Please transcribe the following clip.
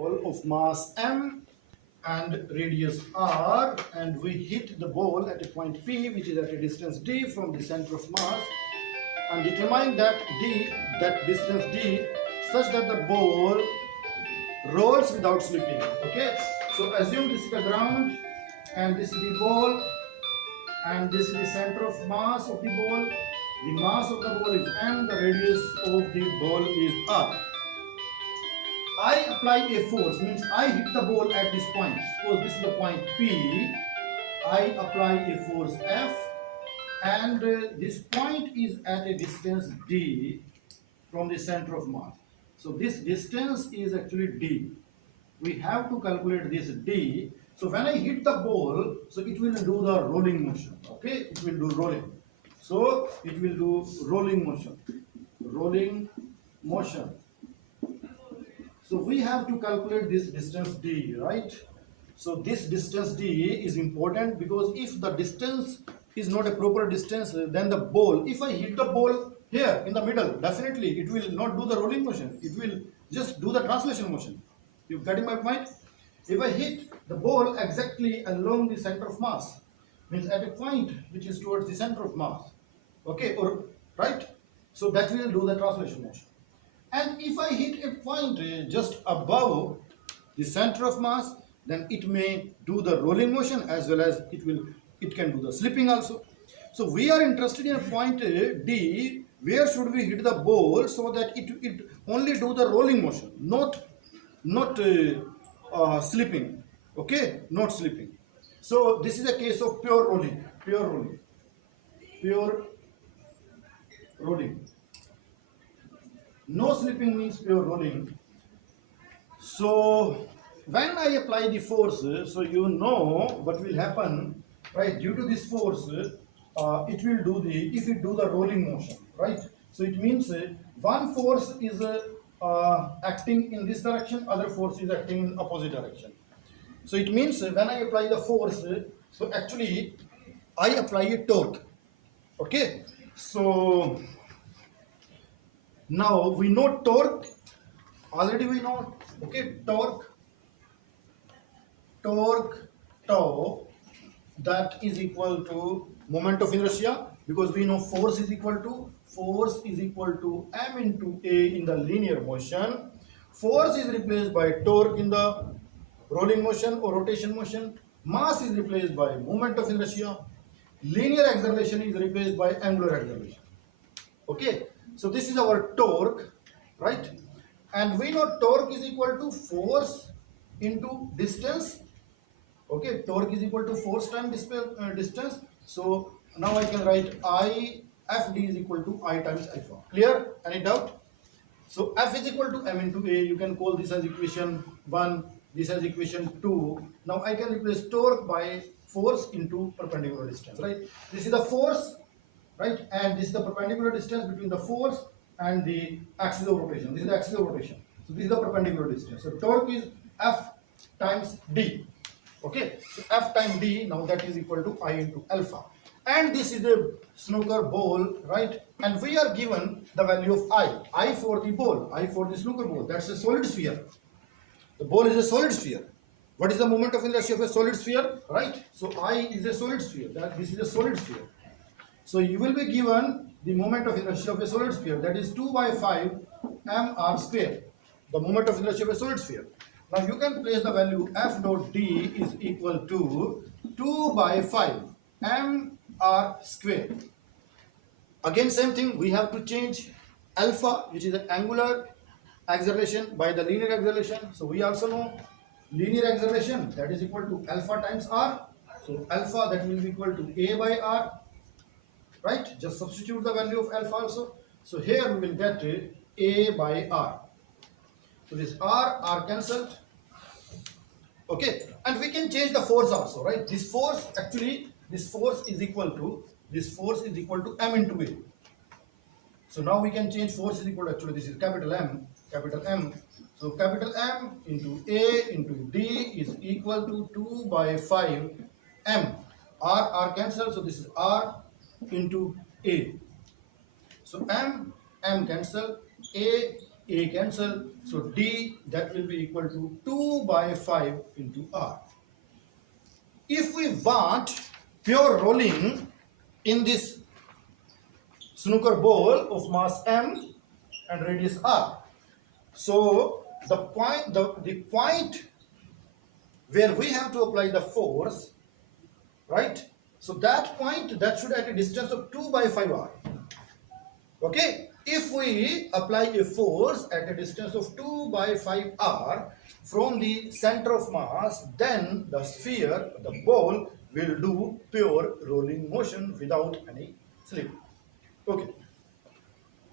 ball of mass m and radius r, and we hit the ball at a point P, which is at a distance d from the center of mass, and determine that distance d, such that the ball rolls without slipping. Okay, so assume this is the ground and this is the ball and this is the center of mass of the ball. The mass of the ball is m, the radius of the ball is r. I apply a force, means I hit the ball at this point. Suppose this is the point P. I apply a force F, and this point is at a distance d from the center of mass. So this distance is actually d. We have to calculate this d. So when I hit the ball, so it will do the rolling motion. Okay, it will do rolling. So it will do rolling motion. Rolling motion. So we have to calculate this distance d, right? So this distance d is important, because if the distance is not a proper distance, then the ball, if I hit the ball here in the middle, definitely it will not do the rolling motion. It will just do the translation motion. You getting my point? If I hit the ball exactly along the center of mass, means at a point which is towards the center of mass, okay, or right? So that will do the translation motion. And if I hit a point just above the center of mass, then it may do the rolling motion, as well as it can do the slipping also. So we are interested in a point D. Where should we hit the ball so that it only do the rolling motion, not slipping. Okay, not slipping. So this is a case of pure rolling, pure rolling. No slipping means pure rolling. So when I apply the force, so you know what will happen, right? Due to this force, it will do if it do the rolling motion, right? So it means one force is acting in this direction, other force is acting in opposite direction. So it means when I apply the force, so actually I apply a torque. Okay, so now we know torque. Already we know. Okay, torque tau, that is equal to moment of inertia, because we know force is equal to m into a in the linear motion. Force is replaced by torque in the rolling motion or rotation motion. Mass is replaced by moment of inertia. Linear acceleration is replaced by angular acceleration. Okay, so this is our torque, right? And we know torque is equal to force into distance. Okay, torque is equal to force times distance. So now I can write I Fd is equal to I times alpha. Clear? Any doubt? So F is equal to m into a. You can call this as equation 1, this as equation 2. Now I can replace torque by force into perpendicular distance, right? This is the force, right? And this is the perpendicular distance between the force and the axis of rotation. This is the axis of rotation. So this is the perpendicular distance. So torque is F times d. Okay, so F times d, now that is equal to I into alpha. And this is a snooker ball, right? And we are given the value of I for the ball, I for the snooker ball. That's a solid sphere. The ball is a solid sphere. What is the moment of inertia of a solid sphere, right? So I is a solid sphere. This is a solid sphere. So you will be given the moment of inertia of a solid sphere, that is 2 by 5 mr square. The moment of inertia of a solid sphere. Now you can place the value F dot d is equal to 2 by 5 mr square. Again same thing, we have to change alpha, which is the angular acceleration, by the linear acceleration. So we also know linear acceleration, that is equal to alpha times r. So alpha, that will be equal to a by r, right? Just substitute the value of alpha also. So here we will get a by r. So this r cancelled. Okay, and we can change the force also, right? This force, actually this force is equal to m into a. So now we can change force is equal to, actually this is capital M. So capital M into A into D is equal to 2 by 5 M. R cancel, so this is R into A. So M cancel, A A cancel. So D, that will be equal to 2 by 5 into R. If we want pure rolling in this snooker ball of mass M and radius R, so the point where we have to apply the force, right? So that point, that should at a distance of 2 by 5 R. Okay, if we apply a force at a distance of 2 by 5 R from the center of mass, then the sphere, the ball, will do pure rolling motion without any slip. Okay,